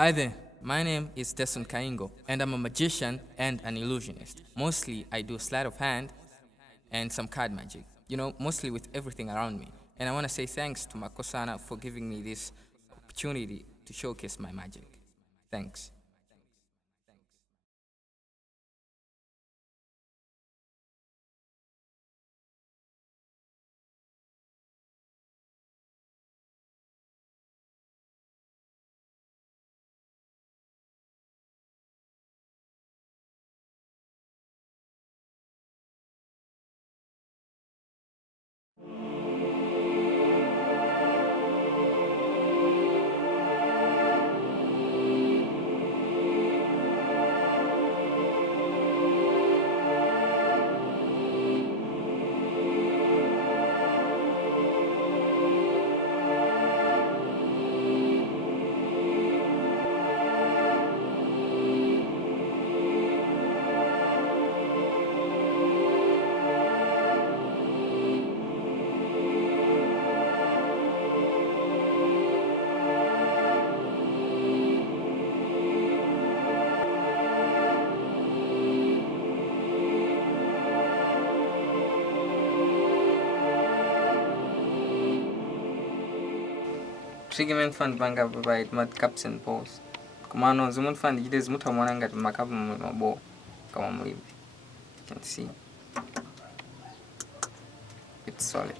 Hi there, my name is Tesson Kaingo, and I'm a magician and an illusionist. Mostly, I do sleight of hand and some card magic, mostly with everything around me. And I want to say thanks to Makosana for giving me this opportunity to showcase my magic. Thanks. Triggerment fund banga provide mad caps and balls. Kumano Zumun fund it is Mutamonanga Macabum no ball. Come on, you can see it's solid.